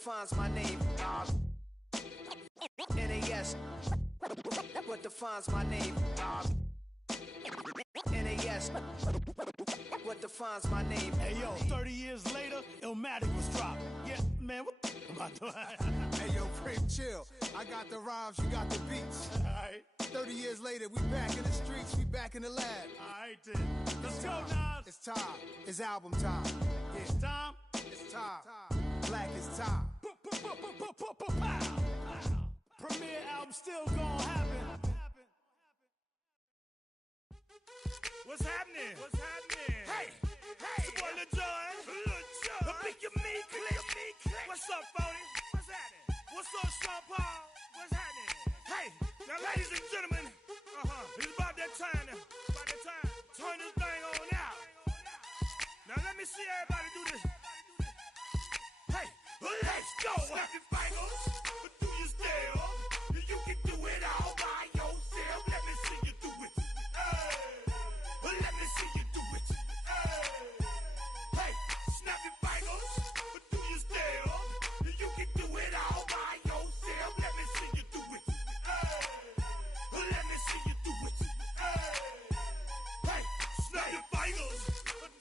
defines my name? NAS. What defines my name? NAS. What defines my name? Hey yo, 30 years later, Illmatic was dropped. Yeah, man, what am I doing? Hey yo, Prim, chill. I got the rhymes, you got the beats. Alright. 30 years later, we back in the streets, we back in the lab. Alright then. Let's go, Nas. It's time. It's album time. Yeah. It's time. It's time. Black is time. Premiere album still gonna happen. What's happening? What's happening? Hey, it's your boy Lil Jon. The Big Your Me Click. What's up, Phony? What's happening? What's up, Sean Paul? What's happening? Hey, now ladies and gentlemen, it's about that time now. About that time. Turn this thing on out. Now let me see everybody do this. Hey, let's go. Snap your fingers, but do you still? You can do it all by yourself. Let me see you do it. Let me see you do it. Hey, snap your fingers, but do you still? You can do it all by yourself. Let me see you do it. Let me see you do it. Hey, snap your fingers,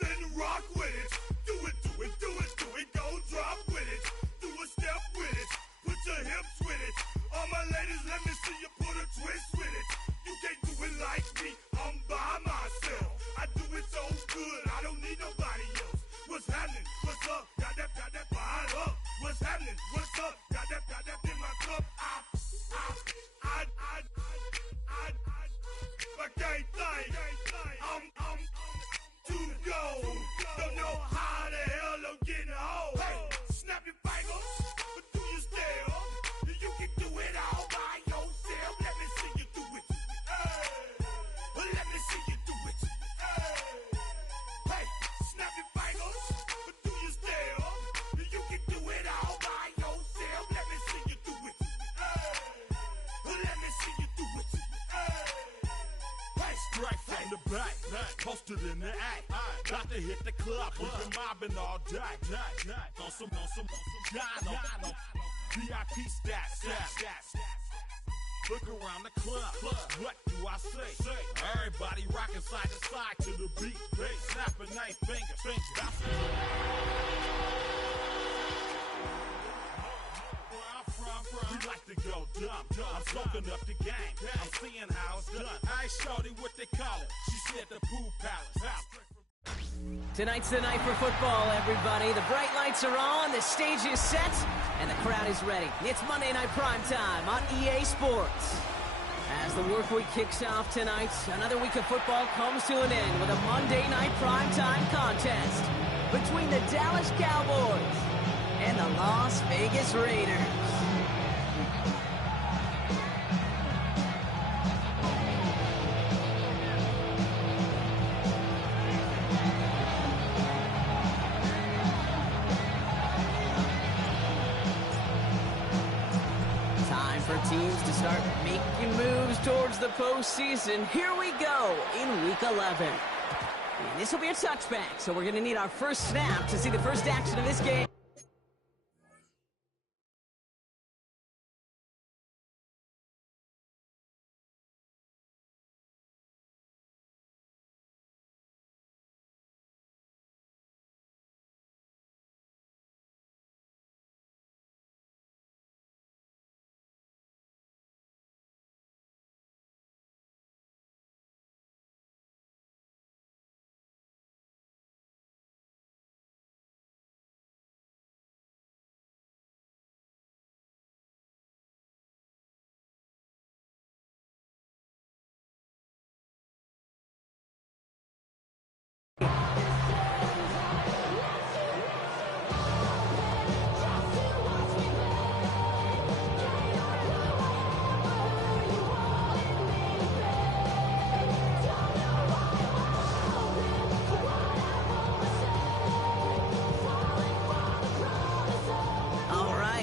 then rock with it. Do it, do it, do it, do it. Go drop with it. Do a step with it. Put your hips with it. All my ladies, let me see you put a twist with it. You can't do it like me. I'm by myself. I do it so good. I don't need nobody else. What's happening? What's up? Got that behind up. What's happening? What's up? Got that in my cup. I can't think. I'm too go. Don't know how the hell I'm getting home. Hey, snap your fingers, but do you still? You can do it all by yourself. Let me see you do it. Let me see you do it. Hey, snap your fingers, but do you still? You can do it all by yourself. Let me see you do it. Let me see you do it. Hey, Straight from the back, posted in the act. Got to hit the club, we've been mobbing all day. On some John, VIP stats. Look around the club, what do I say? Everybody rocking side to side to the beat. Snapping nice fingers. We like to go dumb. I'm soaking up the game. I'm seeing how it's done. I ain't shorty what they call it. She said the pool palace. Tonight's the night for football, everybody. The bright lights are on, the stage is set, and the crowd is ready. It's Monday Night Primetime on EA Sports. As the work week kicks off tonight, another week of football comes to an end with a Monday Night Primetime contest between the Dallas Cowboys and the Las Vegas Raiders. Teams to start making moves towards the postseason. Here we go in Week 11. And this will be a touchback, so we're going to need our first snap to see the first action of this game.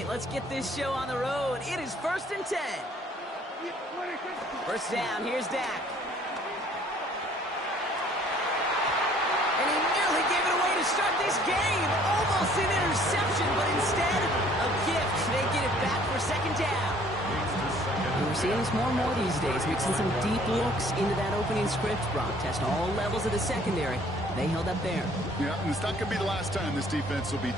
Let's get this show on the road. It is 1st and 10. First down, here's Dak. And he nearly gave it away to start this game. Almost an interception, but instead, a seeing this more and more these days, mixing some deep looks into that opening script, Brock. Test all levels of the secondary. They held up there. Yeah, and it's not going to be the last time this defense will be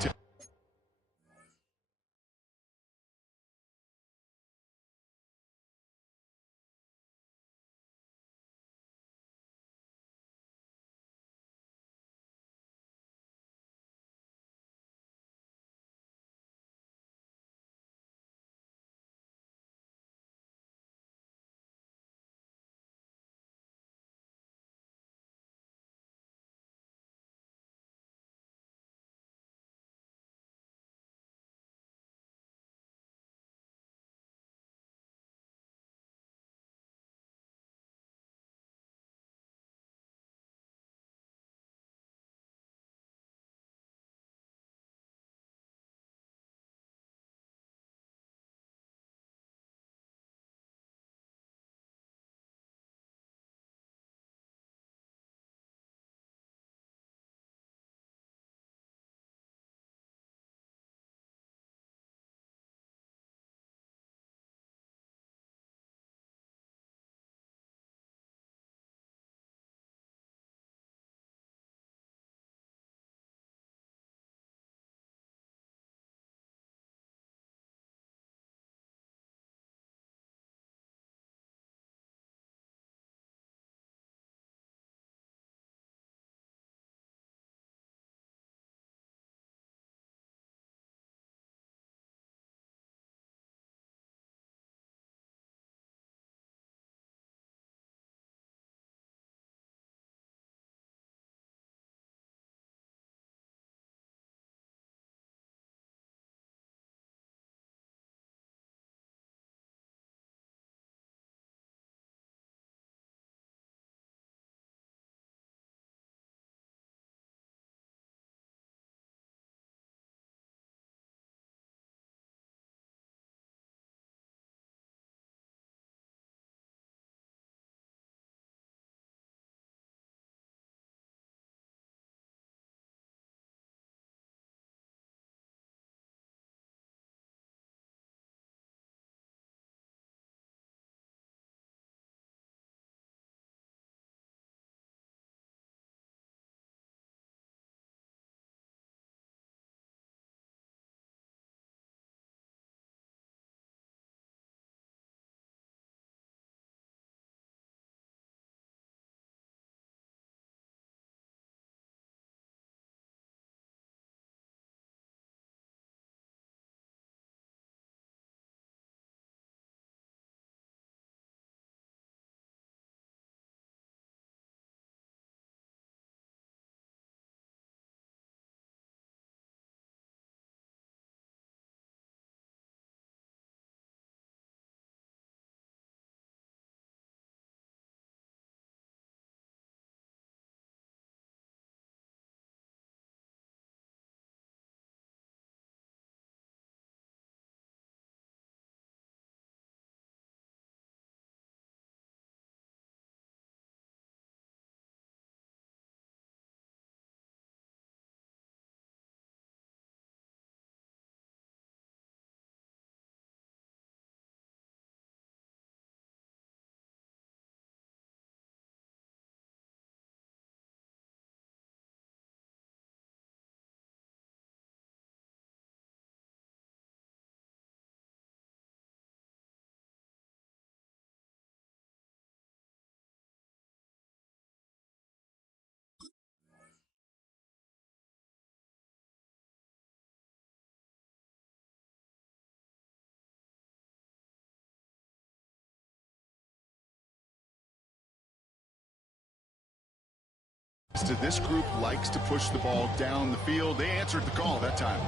This group likes to push the ball down the field. They answered the call that time.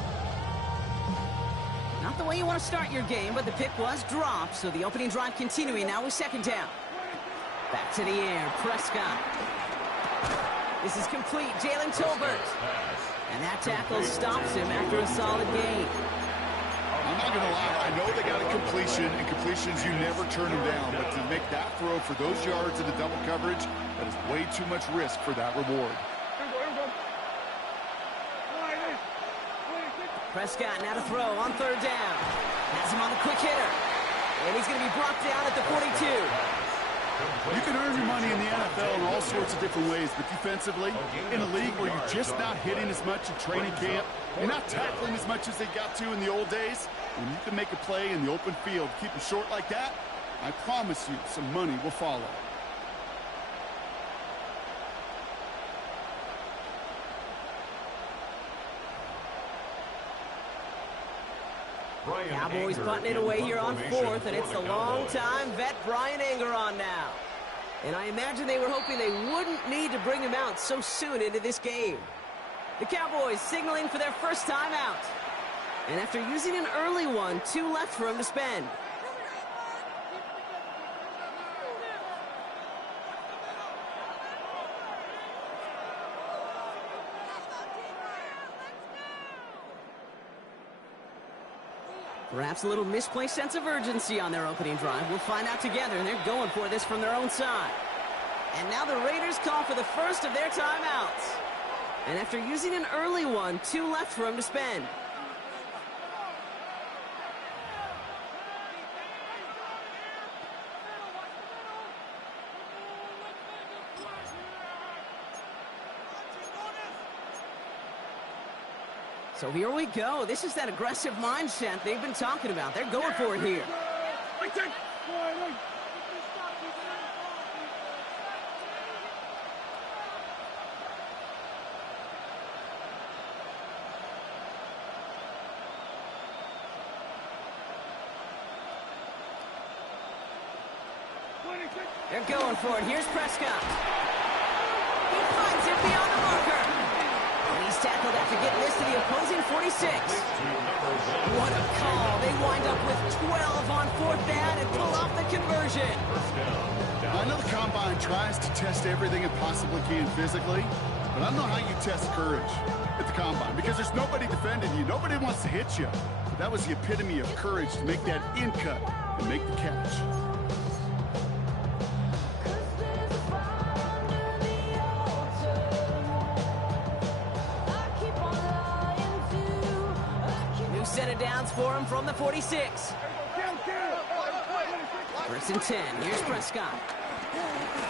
Not the way you want to start your game, but the pick was dropped, so the opening drive continuing now with second down. Back to the air, Prescott. This is complete, Jalen Tolbert. And that tackle stops him after a solid gain. I'm not going to lie, I know they got a completion, and completions, you never turn them down. But to make that throw for those yards in the double coverage, that is way too much risk for that reward. Prescott now to throw on third down. Has him on the quick hitter. And he's going to be brought down at the 42. You can earn your money in the NFL in all sorts of different ways, but defensively, in a league where you're just not hitting as much in training camp, you're not tackling as much as they got to in the old days, when you can make a play in the open field, keep it short like that, I promise you some money will follow. Cowboys punting it away here on 4th, and it's the long-time vet Brian Anger on now. And I imagine they were hoping they wouldn't need to bring him out so soon into this game. The Cowboys signaling for their first time out. And after using an early one, 2 left for him to spend. Perhaps a little misplaced sense of urgency on their opening drive. We'll find out together, and they're going for this from their own side. And now the Raiders call for the first of their timeouts. And after using an early one, 2 left for him to spend. So here we go. This is that aggressive mindset they've been talking about. They're going for it here. They're going for it. Here's Prescott. He finds it beyond the marker. And he's tackled after getting this to the opposing 46. What a call. They wind up with 12 on 4th down and pull off the conversion. I know the Combine tries to test everything it possibly can physically, but I don't know how you test courage at the Combine because there's nobody defending you. Nobody wants to hit you. But that was the epitome of courage to make that in cut and make the catch. Set of downs for him from the 46. 1st and 10. Here's Prescott.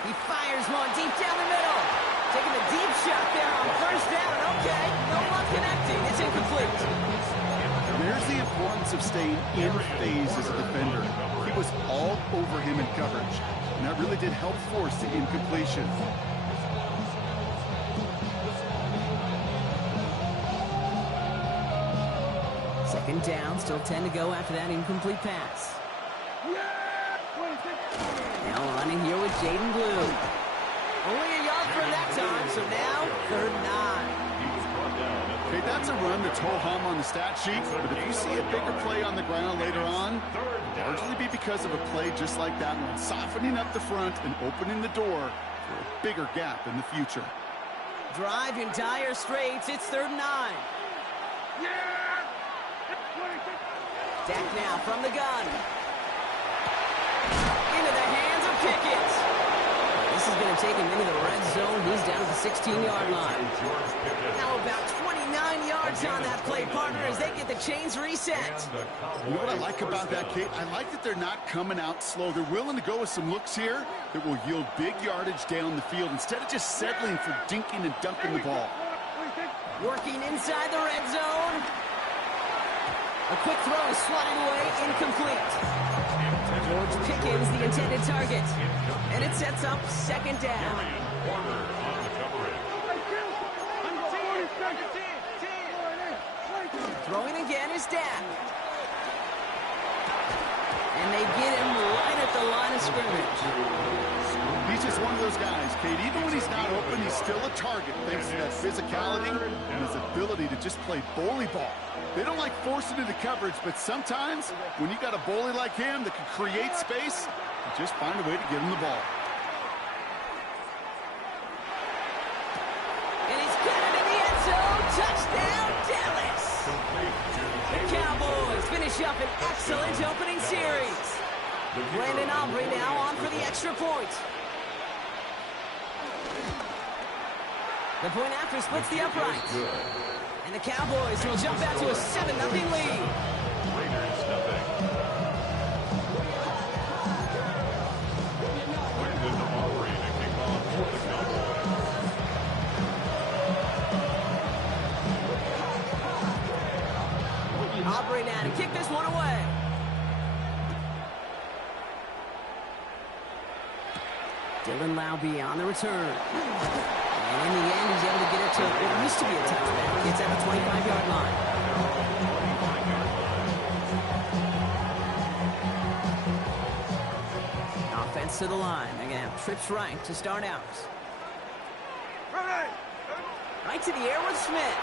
He fires one deep down the middle. Taking a deep shot there on 1st down. Okay, no one connecting. It's incomplete. There's the importance of staying in phase as a defender. He was all over him in coverage, and that really did help force the incompletion. 2nd down, still 10 to go after that incomplete pass. Now running here with Jaden Blue. Only a yard from that time, so now 3rd and 9. Okay, that's a run that's ho-hum on the stat sheet, but if you see a bigger play on the ground later on, largely be because of a play just like that one, softening up the front and opening the door for a bigger gap in the future. Drive in dire straits, it's 3rd and 9. Dak now from the gun. Into the hands of Pickett. This is going to take him into the red zone. He's down at the 16-yard line. Now about 29 yards on that play, partner, as they get the chains reset. You know what I like about that, Kate? I like that they're not coming out slow. They're willing to go with some looks here that will yield big yardage down the field instead of just settling for dinking and dunking the ball. Working inside the red zone. A quick throw is swatted away, incomplete. George Pickens, the intended target. And it sets up 2nd down. Throwing again is Dak. And they get him right at the line of scrimmage. He's just one of those guys, Kate. Even when he's not open, he's still a target thanks to that physicality and his ability to just play bully ball. They don't like forcing into coverage, but sometimes when you got a bully like him that can create space, you just find a way to give him the ball. And he's got it in the end zone. Touchdown, Dallas. The Cowboys finish up an excellent opening series. Brandon Aubrey now on for the extra point. The point after splits the uprights. And the Cowboys will jump out to a 7-0 lead. Aubrey now to kick this one away. Dylan Laube on the return. And in the end, he's able to get it to what used to be a touchback. It's at the 25-yard line. Offense to the line. They're going to have trips right to start out. Right to the air with Smith.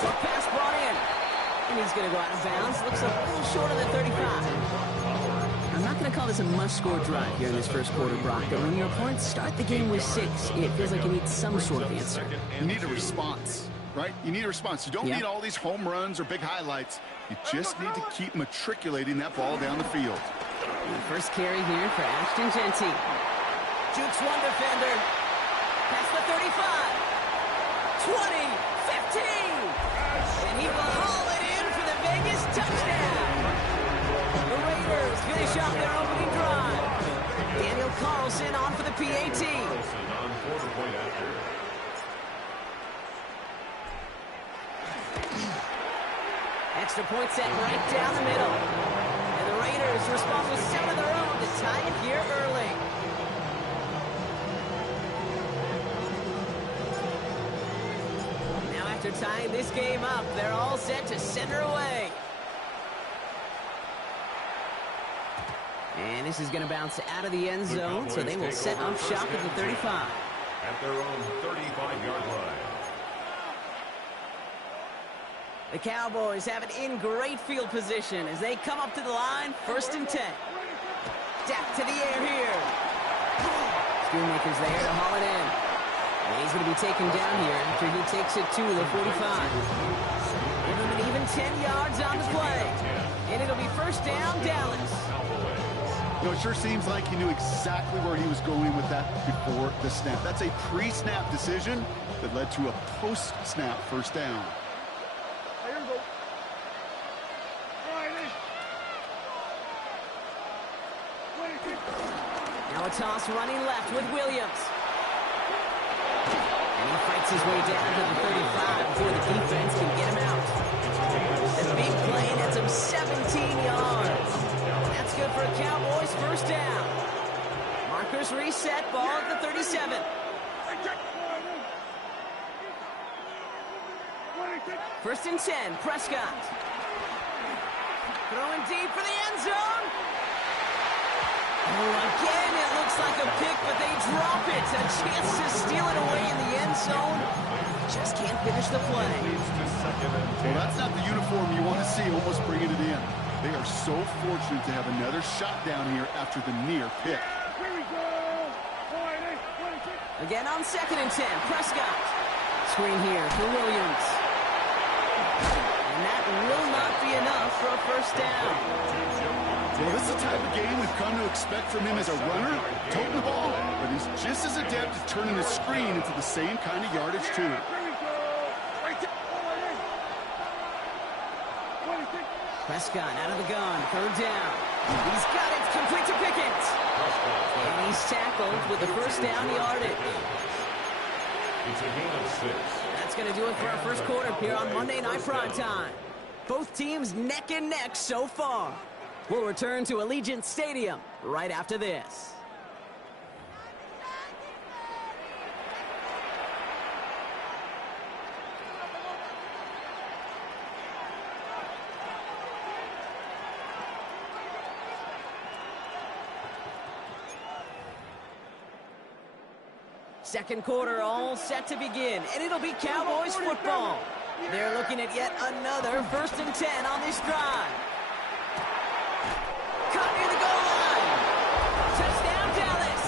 Short pass brought in. And he's going to go out of bounds. Looks a little short of the 35. I'm not going to call this a must-score drive here in this first quarter, Brock, but when your opponents start the game with 6, it feels like you need some sort of answer. You need a response, right? You need a response. You don't need all these home runs or big highlights. You just need to keep matriculating that ball down the field. And the first carry here for Ashton Genty. Jukes one defender. Past the 35. 20. 15. And he will haul it in for the Vegas touchdown. The Raiders finish off their opening drive. Daniel Carlson on for the PAT. Extra point set right down the middle. And the Raiders respond with 7 of their own to tie it here early. Now after tying this game up, they're all set to send her away. And this is going to bounce out of the end zone, so they will set up shop at the 35. At their own 35-yard line. The Cowboys have it in great field position as they come up to the line, 1st and 10. Dak to the air here. Schoonmaker's there to haul it in. And he's going to be taken down here after he takes it to the 45. Give him an even 10 yards on the play. And it'll be 1st down, Dallas. You know, it sure seems like he knew exactly where he was going with that before the snap. That's a pre-snap decision that led to a post-snap 1st down. Now a toss running left with Williams. And he fights his way down to the 35 before the defense can get him out. The big play nets him 17 yards. That's good for a Cowboys 1st down. Markers reset, ball at the 37. 1st and 10, Prescott. Throwing deep for the end zone. Oh, again, it looks like a pick, but they drop it. A chance to steal it away in the end zone. Just can't finish the play. Well, that's not the uniform you want to see almost bringing it in. They are so fortunate to have another shot down here after the near pick. Again on 2nd and 10, Prescott. Screen here for Williams. And that will not be enough for a 1st down. Well, this is the type of game we've come to expect from him as a runner, toting the ball, but he's just as adept at turning the screen into the same kind of yardage, too. Prescott out of the gun, 3rd down. He's got it, complete to Pickett. And he's tackled with the 1st down yardage. It's a gain of 6. That's going to do it for our 1st quarter here on Monday Night Primetime. Both teams neck and neck so far. We'll return to Allegiant Stadium right after this. Second quarter all set to begin, and it'll be Cowboys football. They're looking at yet another 1st and 10 on this drive. Caught near the goal line. Touchdown, Dallas.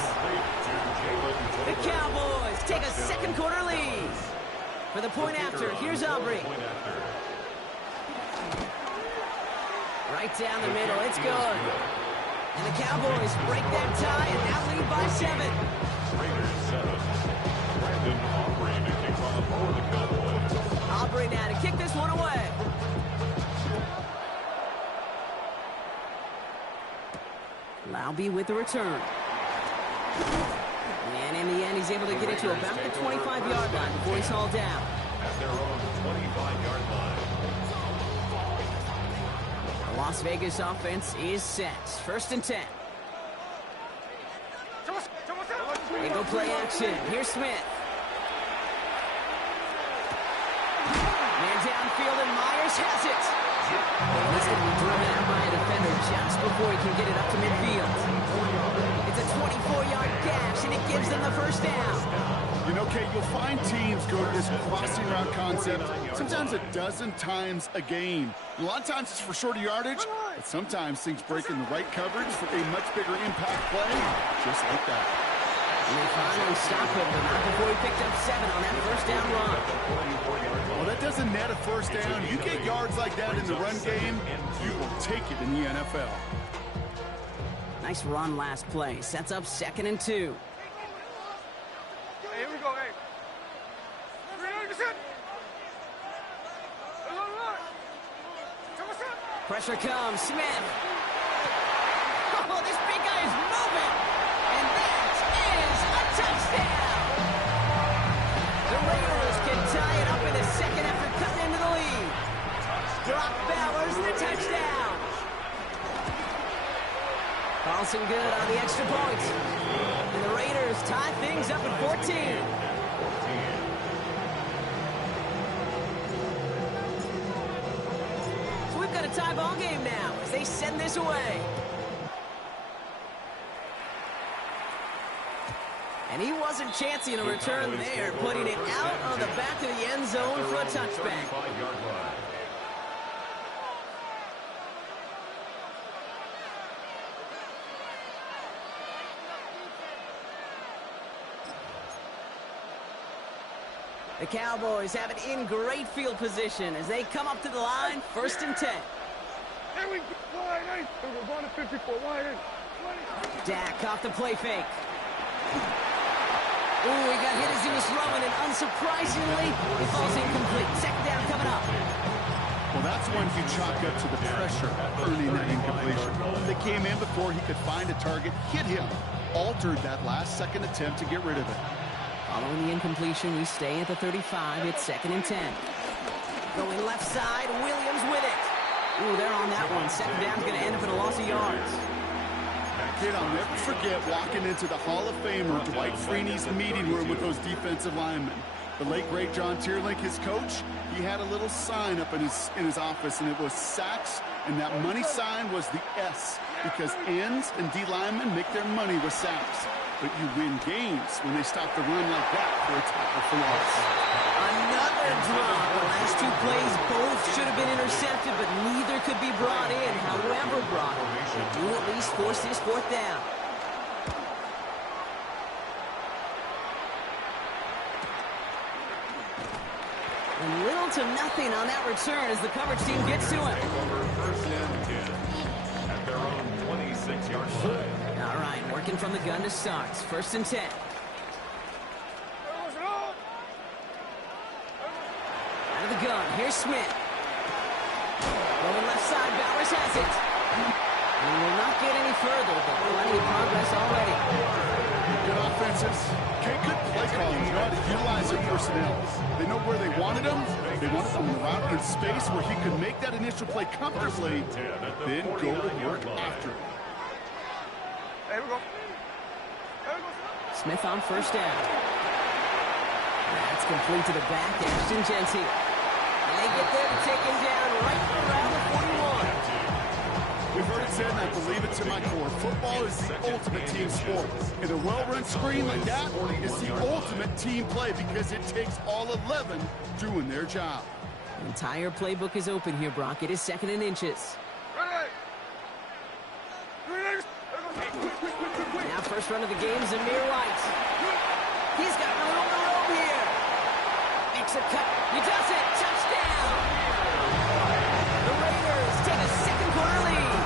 The Cowboys take a 2nd quarter lead. For the point after, here's Aubrey. Right down the middle, it's good. And the Cowboys break that tie and now lead by 7. Raiders 7. Brandon Aubrey to kick off for the Cowboys. Aubrey now to kick this one away. Laube with the return. And in the end, he's able to get it to about the 25-yard line before he's hauled down. At their own 25-yard line. Las Vegas offense is set. 1st and 10. They go play action. Here's Smith. Man downfield, and Myers has it. And he's going to be driven out by a defender just before he can get it up to midfield. It's a 24-yard gash, and it gives them the 1st down. You know, Kate, you'll find teams go to this crossing route concept sometimes a dozen times a game. A lot of times it's for shorter yardage, but sometimes things break in the right coverage for a much bigger impact play, just like that. And they finally stop him, but not before he picked up 7 on that 1st down run. Well, that doesn't net a 1st down. You get yards like that in the run game, you will take it in the NFL. Nice run last play. Sets up 2nd and 2. Hey, here we go, hey. 300%. Pressure comes. Smith. Oh, this big guy is moving. And that is a touchdown. The Raiders can tie it up in the 2nd after cutting into the lead. Brock Bowers, the touchdown. Carlson good on the extra point. And the Raiders tie things up at 14. So we've got a tie ball game now as they send this away. And he wasn't chancing a return there, putting it out on the back of the end zone for a touchback. The Cowboys have it in great field position as they come up to the line, 1st and 10. Here we go, wide eight. We're going to 54, wide eight. Dak off the play fake. Ooh, he got hit as he was throwing, and unsurprisingly, it falls incomplete. 2nd down coming up. Well, that's one you chalk up to the pressure earning that incompletion. They came in before he could find a target, hit him, altered that last-second attempt to get rid of it. Following the incompletion, we stay at the 35. It's 2nd and 10. Going left side, Williams with it. Ooh, they're on that one. 2nd down's going to end up in a loss of yards. Kid, I'll never forget walking into the Hall of Famer Dwight Freeney's meeting room with those defensive linemen. The late, great John Tierlink, his coach, he had a little sign up in his office, and it was sacks, and that money sign was the S, because ends and D linemen make their money with sacks. But you win games when they stop the run like that for a tackle for loss. Another drop. The last 2 plays both should have been intercepted, but neither could be brought in. However brought, they do at least force this 4th down. And little to nothing on that return as the coverage team gets to him. 1st and 10 at their own 26-yard line. All right, working from the gun to start. 1st and 10. Out of the gun, here's Smith. Going left side, Bowers has it. We will not get any further, but plenty of progress already. Good offenses. Good play calling. You know how to utilize their personnel. They know where they wanted him. They wanted him on the route in space where he could make that initial play comfortably, then go to work after it. There we go. Smith on 1st down. That's complete to the back. Ashton Jency. And they get there to take him down right around the 41. We've heard it said, and I believe it to my core, football is the ultimate team sport. And a well-run screen like that is the ultimate team play because it takes all 11 doing their job. The entire playbook is open here, Brock. It is 2nd and inches. Now 1st run of the game, Zamir White. He's got room to roam here. Makes a cut. He does it. Touchdown. The Raiders take a 2nd quarter lead.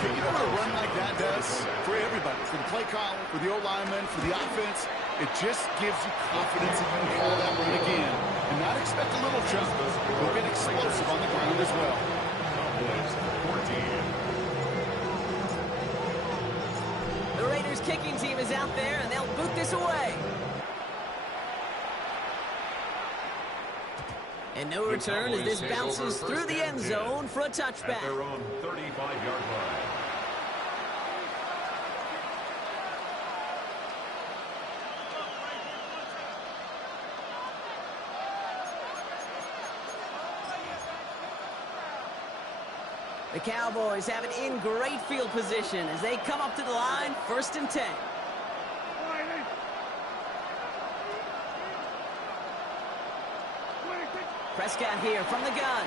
You know what a run like that does for everybody, for the play caller, for the O-lineman, for the offense? It just gives you confidence that you can call that run again and not expect a little jump. You'll get explosive on the ground as well. The Raiders kicking team is out there, and they'll boot this away. And no return as this bounces through the end zone for a touchback. At their own 35-yard line. The Cowboys have it in great field position as they come up to the line, 1st and 10. Prescott here from the gun.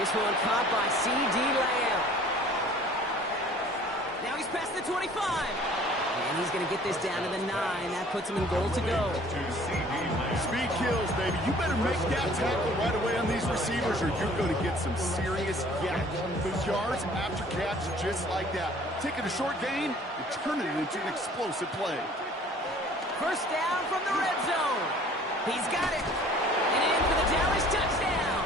This one caught by C.D. Lamb. Now he's past the 25. And he's going to get this down to the 9. That puts him in goal to go. Speed kills, baby. You better make that tackle right away on these receivers or you're going to get some serious yak. Yards after catch just like that. Taking a short gain and turning it into an explosive play. First down from the red zone. He's got it. And in for the Dallas touchdown.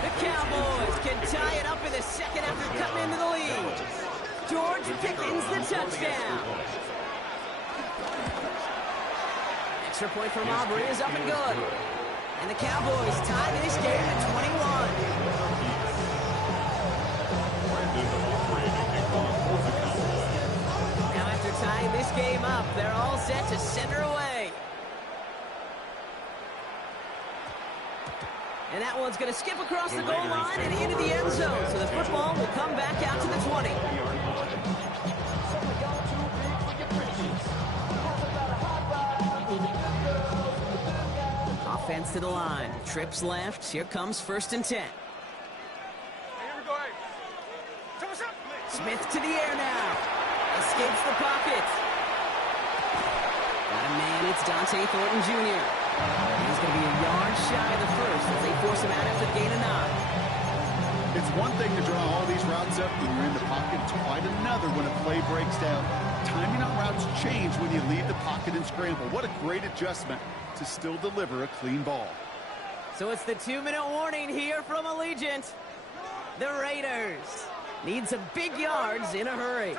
The Cowboys can tie it up in the second after cutting into the lead. George Pickens the touchdown. Extra point from Aubrey is up and good. And the Cowboys tie this game at 21. Now after tying this game up, they're all set to send her away. And that one's going to skip across the goal line and into the end zone. So the football will come back out to the 20. Offense to the line. Trips left. Here comes 1st and 10. Smith to the air now. Escapes the pocket. Got a man. It's Dante Thornton Jr. He's going to be a yard shy of the first as they force him out after the gain of 9. It's one thing to draw all these routes up when you're in the pocket. It's quite another when a play breaks down. Timing on routes change when you leave the pocket and scramble. What a great adjustment to still deliver a clean ball. So it's the 2-minute warning here from Allegiant. The Raiders need some big yards in a hurry.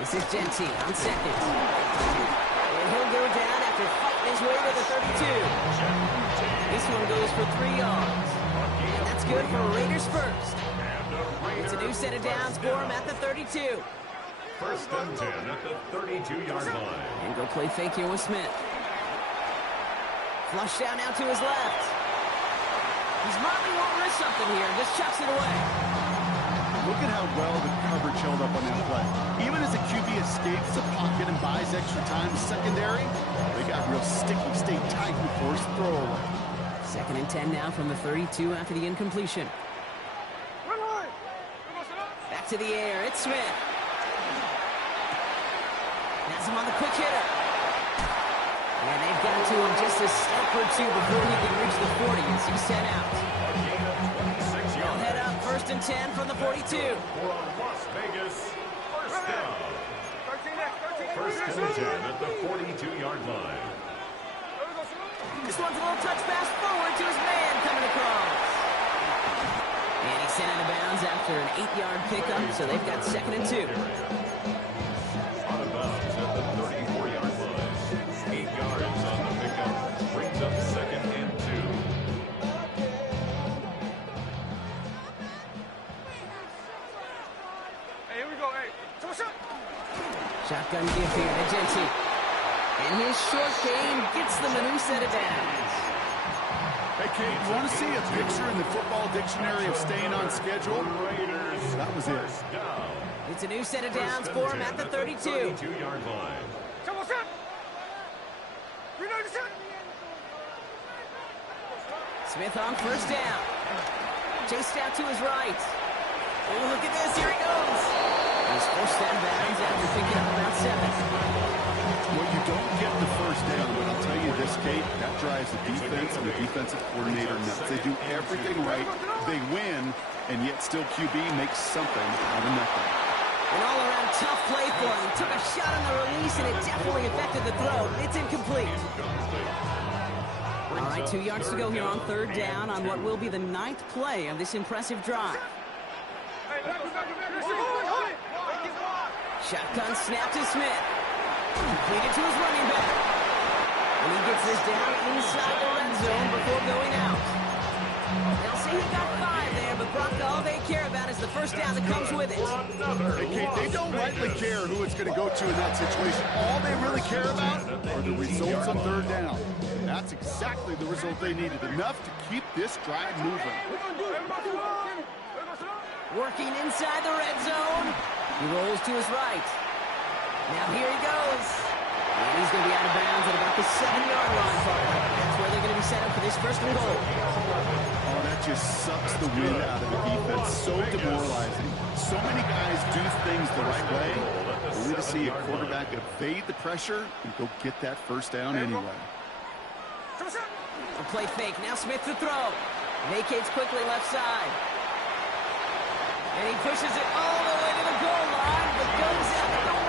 This is Genty on second. And he'll go down after fighting his way to the 32. This one goes for 3 yards. And that's good for Raiders first. It's a new set of downs for him at the 32. 1st and 10 at the 32-yard line. And go play fake here with Smith. Flush down now to his left. He's Marley won't risk something here. Just chucks it away. Look at how well the coverage held up on that play. Even as the QB escapes the pocket and buys extra time secondary, they got real sticky, stayed tight and forced throwaway. 2nd and 10 now from the 32 after the incompletion. Back to the air. It's Smith. Has him on the quick hitter. And they've got to him just a step or two before he can reach the 40 as he's sent out. They'll head up 1st and 10 from the 42. For a Las Vegas first down. 1st and 10 at the 42-yard line. This one's a little touch pass forward to his man coming across. And he's sent out of bounds after an 8-yard pickup, so they've got 2nd and 2. Out of bounds at the 34-yard line. 8 yards on the pickup. Brings up 2nd and 2. Hey, here we go. Hey, Shotgun give here to Genty. And his short game gets them a new set of downs. Hey, Kate, you want to see a picture in the football dictionary of staying on schedule? That was it. It's a new set of downs for him at the 32. 32-yard line. Smith on 1st down. Chased out to his right. Oh, look at this. Here he goes. He's forced out of bounds after picking up about 7. Well, you don't get the 1st down, but I'll tell you this, Kate, that drives the defense and the defensive coordinator nuts. They do everything right. They win, and yet still QB makes something out of nothing. An all-around tough play for him. He took a shot on the release, and it definitely affected the throw. It's incomplete. All right, 2 yards to go here on 3rd down on what will be the 9th play of this impressive drive. Shotgun snap to Smith. Completed to his running back. And he gets this down inside the red zone before going out. They'll say he got 5 there, but Brock, all they care about is the first down that comes with it. Hey, Kate, they don't rightly care who it's going to go to in that situation. All they really care about are the results on third down. And that's exactly the result they needed, enough to keep this drive moving. Working inside the red zone. He rolls to his right. Now here he goes. And he's going to be out of bounds at about the 7-yard line. That's where they're going to be set up for this 1st and goal. Oh, that just sucks the wind out of the defense. So demoralizing. So many guys do things the right way, only to see a quarterback evade the pressure and go get that first down anyway. A play fake. Now Smith to throw. Vacates quickly left side. And he pushes it all the way to the goal line, but goes out at the 1.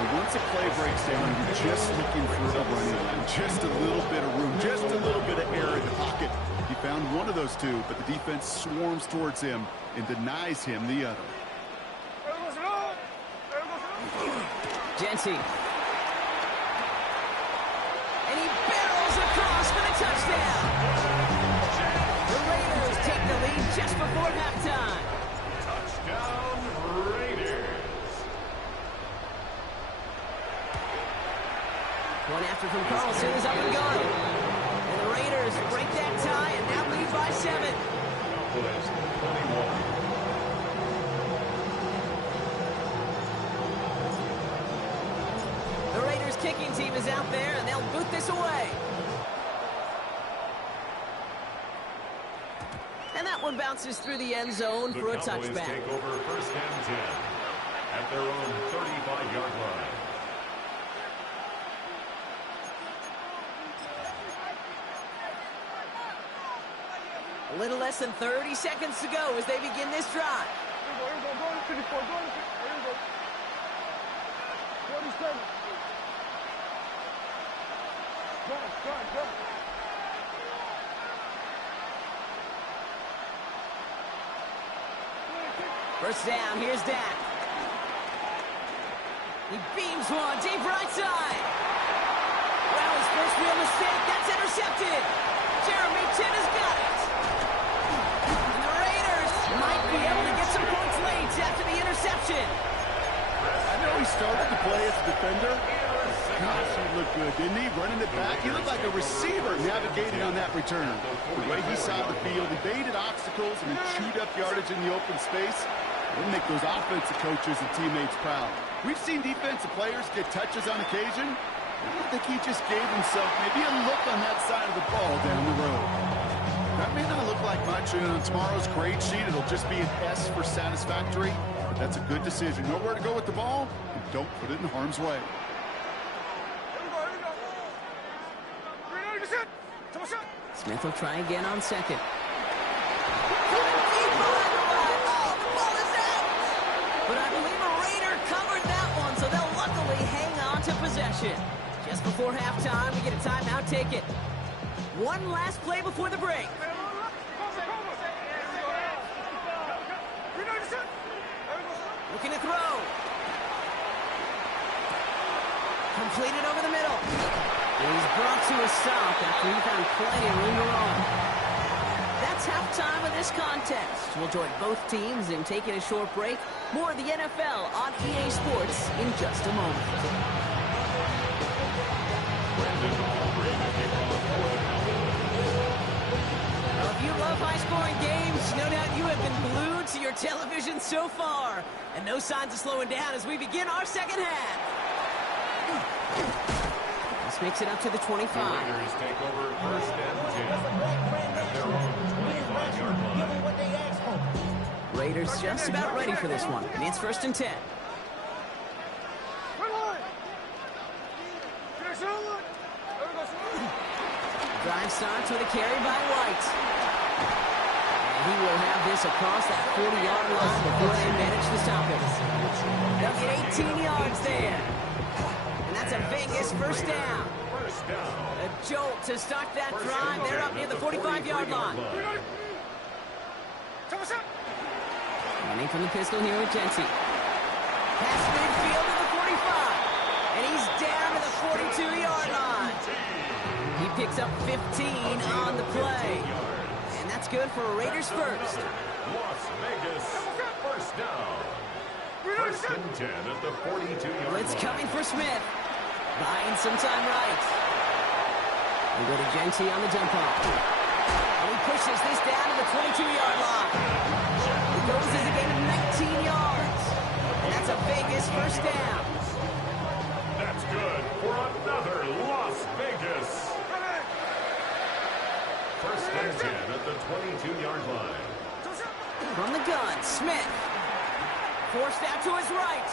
And once a play breaks down, you're just looking for a running line. Just a little bit of room, just a little bit of air in the pocket. He found one of those two, but the defense swarms towards him and denies him the other. Jency. And he barrels across for the touchdown. The Raiders take the lead just before halftime. Touchdown, Raiders. One after from Carlson is up and going. And the Raiders break that tie and now lead by 7. Cowboys 21. The Raiders kicking team is out there and they'll boot this away. And that one bounces through the end zone for a touchback. The Cowboys take over 1st and 10 at their own 35-yard line. A little less than 30 seconds to go as they begin this drive. First down, here's Dak. He beams one deep right side. Well, his first real mistake, that's intercepted. Jeremy Chin has got it. And the Raiders might be able to get some points late after the interception. I know he started to play as a defender. Gosh, he looked good, didn't he? Running it back. He looked like a receiver navigating on that return. The way he saw the field, evaded obstacles, and chewed up yardage in the open space. It'll make those offensive coaches and teammates proud. We've seen defensive players get touches on occasion. I think he just gave himself maybe a look on that side of the ball down the road. That may not look like much, and on tomorrow's grade sheet, it'll just be an S for satisfactory. But that's a good decision. Know where to go with the ball, and don't put it in harm's way. Smith will try again on second. But I believe a Raider covered that one, so they'll luckily hang on to possession. Just before halftime, we get a timeout ticket. One last play before the break. Looking to throw. Completed over the middle. He's brought to a stop after he found plenty of room to run. That's halftime of this contest. We'll join both teams in taking a short break. More of the NFL on EA Sports in just a moment. Well, if you love high-scoring games, no doubt you have been glued to your television so far. And no signs of slowing down as we begin our second half. This makes it up to the 25. The Raiders take over 1st and 10 at their own 25-yard line. Raiders just about ready for this one. And it's 1st and 10. Drive starts with a carry by White. And he will have this across that 40-yard line before they manage to stop it. They'll get 18 yards there. And that's a Vegas first down. A jolt to start that drive. They're up near the 45-yard line. Running from the pistol here with Jency. Pass midfield to the 45. And he's down to the 42-yard line. He picks up 15 on the play. And that's good for a Raiders first. Las Vegas, first down. First and 10 at the 42-yard line. Blitz coming for Smith. Buying some time right. We go to Genty on the dump off. And he pushes this down to the 22-yard line. He goes as a gain of 19 yards. And that's a Vegas first down. That's good for another Las Vegas. First and 10 at the 22-yard line. From the gun, Smith. Forced out to his right.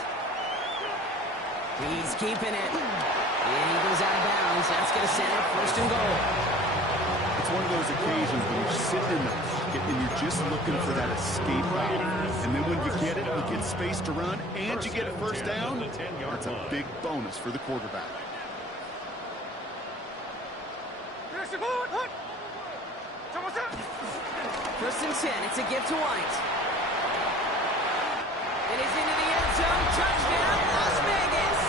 He's keeping it. And he goes out of bounds. That's going to send it first and goal. It's one of those occasions when you're sitting in the pocket and you're just looking for that escape route. And then when you get it, you get space to run, and you get a first down. That's a big bonus for the quarterback. First and 10. It's a gift to White. And he's into the end zone. Touchdown, Las Vegas.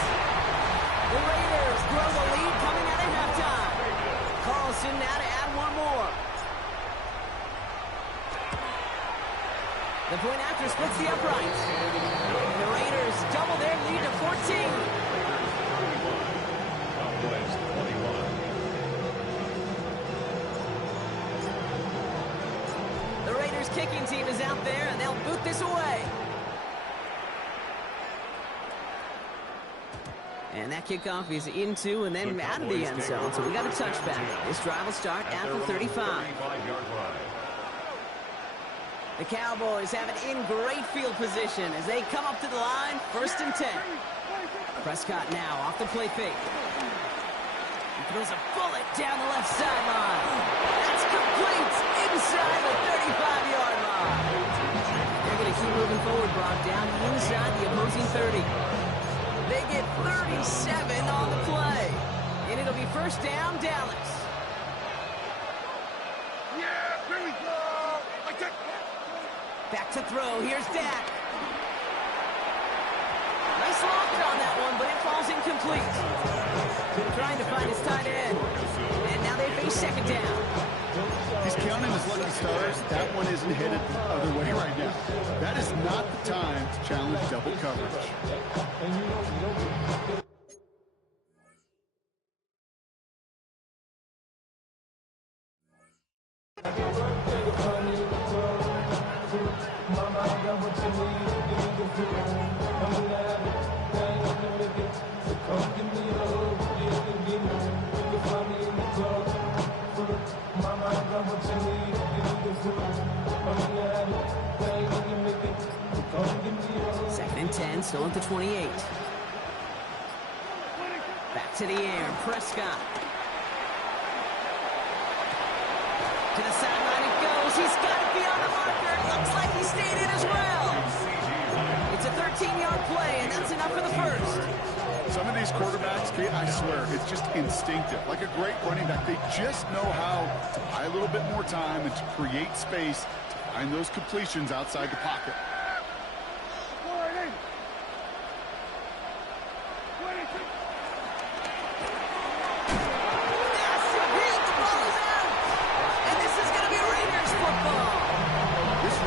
The Raiders grow the lead coming out of halftime. Carlson now to add one more. The point after splits the upright. And the Raiders double their lead to 14. Cowboys 21. The Raiders kicking team is out there, and they'll boot this away. And that kickoff is into and then out of the end zone. So we got a touchback. This drive will start at the 35. The Cowboys have it in great field position as they come up to the line, first and 10. Prescott now off the play fake. He throws a bullet down the left sideline. That's complete inside the 35-yard line. They're going to keep moving forward, Brock, down inside the opposing 30. They get 37 on the play. And it'll be first down, Dallas. Yeah, here we go. Like that. Back to throw. Here's Dak. Nice lock on that one, but it falls incomplete. Trying to find his tight end. And now they face second down. He's counting his lucky stars. That one isn't headed the other way right now. That is not the time to challenge double coverage. Second and 10, still at the 28. Back to the air, Prescott. To the sideline it goes. He's got it beyond the marker. It looks like he stayed in as well. It's a 13-yard play, and that's enough for the first. Some of these quarterbacks, I swear, it's just instinctive. Like a great running back, they just know how to buy a little bit more time and to create space to find those completions outside the pocket.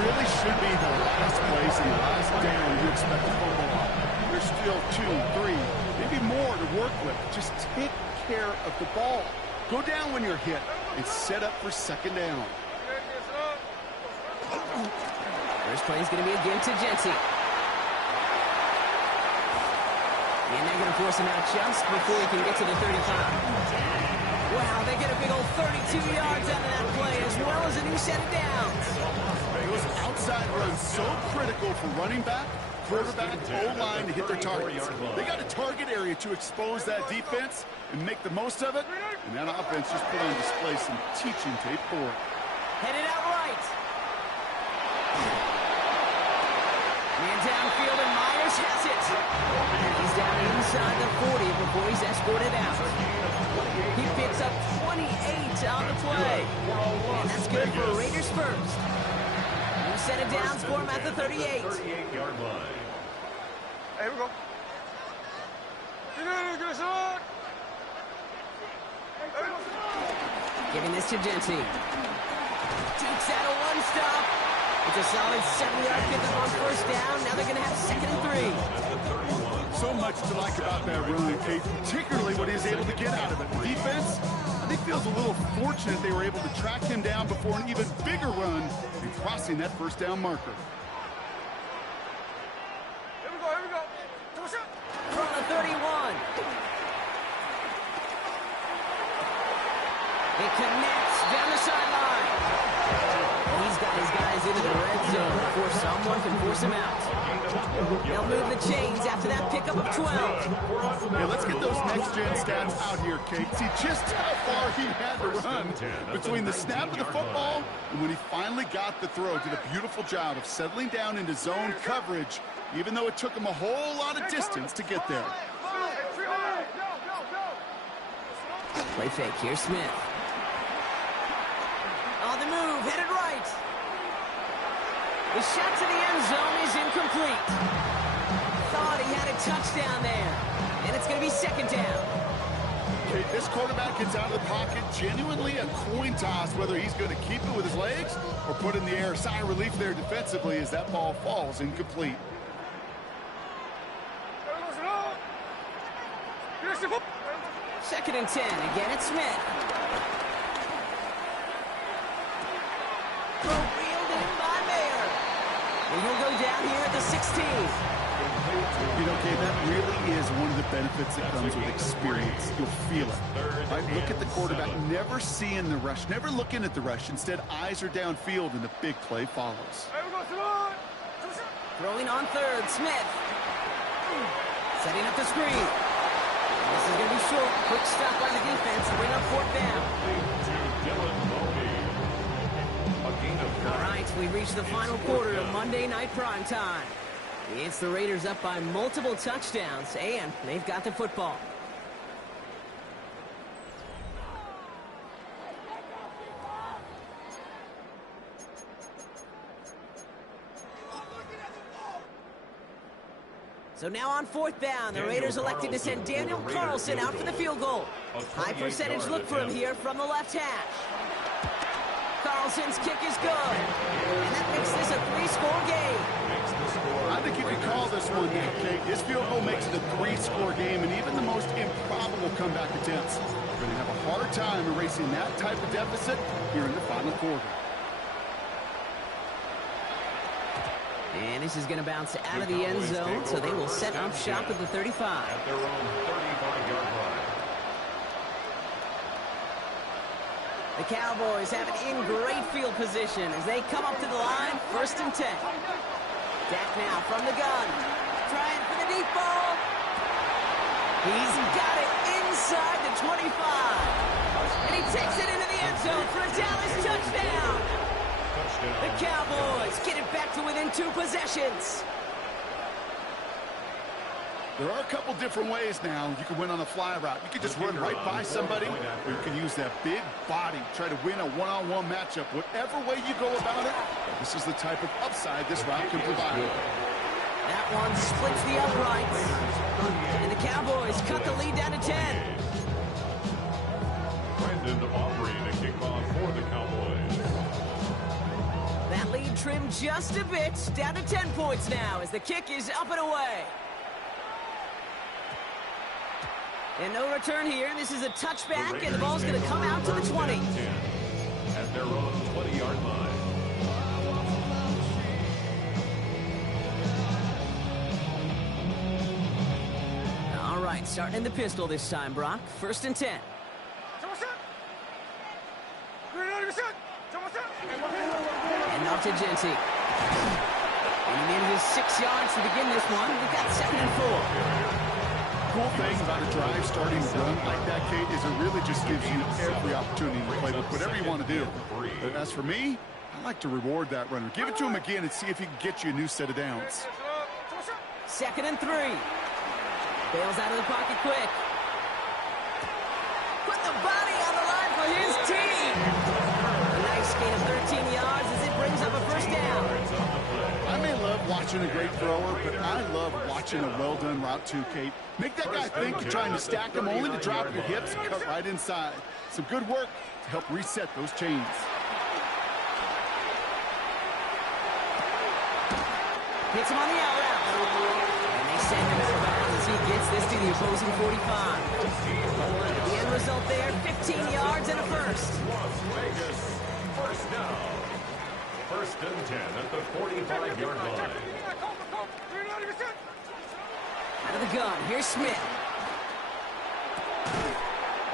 Really should be the last place and the last down you expect to fumble on. There's still 2, 3, maybe more to work with. Just take care of the ball. Go down when you're hit and set up for second down. First play is going to be again to Genty. And they're going to force him out just before he can get to the 35. Wow, they get a big old 32 yards out of that play, as well as a new set of downs. Those outside runs so critical for running back, quarterback, O-line to hit their targets. They got a target area to expose that defense and make the most of it, and that offense just put on display some teaching tape for it. Headed out right. Man downfield, and Myers has it. And he's down inside the 40 before he's escorted out. He picks up 28 on the play. And that's good for Raiders first. New set of downs for him at the 38. 38-yard line. Here we go. Giving this to Genty. Dukes out a one-stop. It's a solid 7-yard pickup on first down. Now they're going to have 2nd and 3. So much to like about that run, Kate, particularly what he is able to get out of it. The defense, I think, feels a little fortunate they were able to track him down before an even bigger run and crossing that first down marker. From the 31. It connects down the sideline. He's got his guys into the red zone before someone can force him out. They'll move the chains after that pickup of 12. Yeah, let's get those next-gen stats out here, Kate. See just how far he had to run between the snap of the football and when he finally got the throw. Did a beautiful job of settling down into zone coverage, even though it took him a whole lot of distance to get there. Play fake here, Smith. On the move, headed right. The shot to the end zone is incomplete. Thought he had a touchdown there. And it's going to be 2nd down. Okay, this quarterback gets out of the pocket, genuinely a coin toss, whether he's going to keep it with his legs or put in the air. Sigh of relief there defensively as that ball falls incomplete. Second and 10. Again, it's Smith. Reeled in by Mayer. And he'll go down here at the 16. You know, Kate, that really is one of the benefits that comes with experience. You'll feel it. Right? Look at the quarterback, never seeing the rush, never looking at the rush. Instead, eyes are downfield, and the big play follows. Throwing on 3rd, Smith. Setting up the screen. This is going to be short. Quick stop by the defense to bring up 4th down. All right, we reach the final quarter of Monday Night Prime Time. It's the Raiders up by multiple touchdowns, and they've got the football. So now on 4th down, the Raiders elected to send Daniel Carlson out for the field goal. High percentage look for him here from the left hash. Carlson's kick is good. And that makes this a 3-score game. I think you could call this one that, Kate. This field goal makes it a 3-score game, and even the most improbable comeback attempts are going to have a hard time erasing that type of deficit here in the final quarter. And this is going to bounce out of the end zone, so they will set up shop at the 35. At their own 35-yard line. The Cowboys have it in great field position as they come up to the line, 1st and 10. Dak now from the gun, trying for the deep ball. He's got it inside the 25. And he takes it into the end zone for a Dallas touchdown. The Cowboys get it back to within 2 possessions. There are a couple different ways now. You can win on a fly route. You can just run right by somebody, or you can use that big body, try to win a one-on-one matchup. Whatever way you go about it, this is the type of upside this route can provide. That one splits the uprights. And the Cowboys cut the lead down to 10. Brandon Aubrey to kick off for the Cowboys. That lead trimmed just a bit, down to 10 points now as the kick is up and away. And no return here. This is a touchback, and the ball's going to come out to the 20. At their own 20-yard line. All right, starting in the pistol this time, Brock. 1st and 10. And off to Genty. And he manages 6 yards to begin this one. We've got 2nd and 4. Cool thing about a drive starting run like that, Kate, is it really just gives you every opportunity to play with whatever you want to do. But as for me, I like to reward that runner. Give it to him again and see if he can get you a new set of downs. 2nd and 3. Bails out of the pocket quick. Put the body on the line for his team. A nice gain of 13 yards as it brings up a 1st down. I may love watching mentioned a great thrower, but I love watching a well-done route too, Kate. Make that guy think you're trying to stack him only to drop your hips and cut right inside. Some good work to help reset those chains. Hits him on the out route. And they send him out of bounds as he gets this to the opposing 45. The end result there, 15 yards and a first. Las Vegas, first down. First and 10 at the 45-yard line. Out of the gun, here's Smith.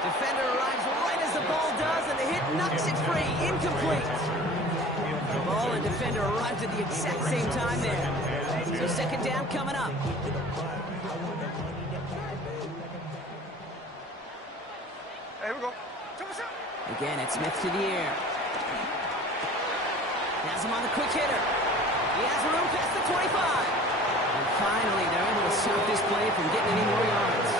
Defender arrives right as the ball does, and the hit knocks it free. Incomplete. The ball and defender arrived at the exact same time there. So second down coming up. Here we go. Again, it's Smith to the air. Has him on the quick hitter. He has room past the 25. And finally, they're able to stop this play from getting any more yards.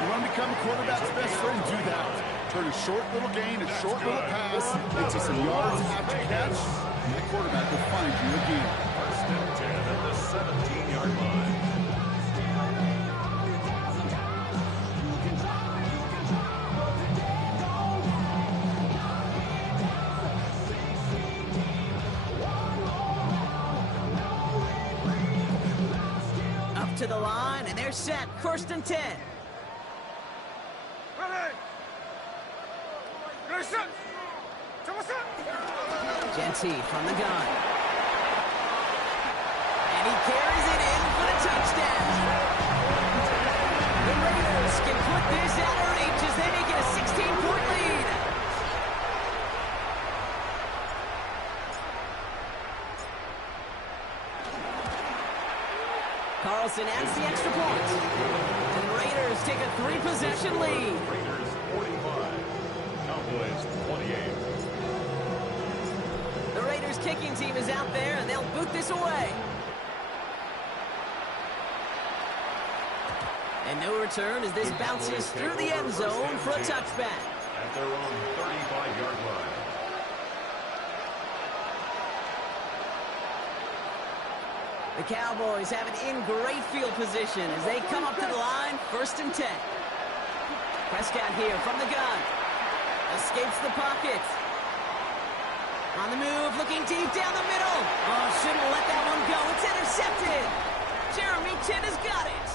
You want to become a quarterback's best friend? Do that. Turn a short little gain, a short little pass into some yards after catch, and that quarterback will find you again. First and 10 at the 17-yard line. Up to the line, and they're set. First and 10. Genty from the gun. And he carries it in for the touchdown. The Raiders can put this out of reach as they make it a 16-point lead. Carlson adds the extra point. And the Raiders take a 3-possession lead. Raiders 45, Cowboys 28. The Raiders kicking team is out there, and they'll boot this away. And no return as this bounces through the end zone for a touchback. At their own 35-yard line. The Cowboys have it in great field position as they come up to the line, first and 10. Prescott here from the gun. Escapes the pocket. On the move, looking deep down the middle. Oh, shouldn't have let that one go. It's intercepted. Jeremy Chin has got it.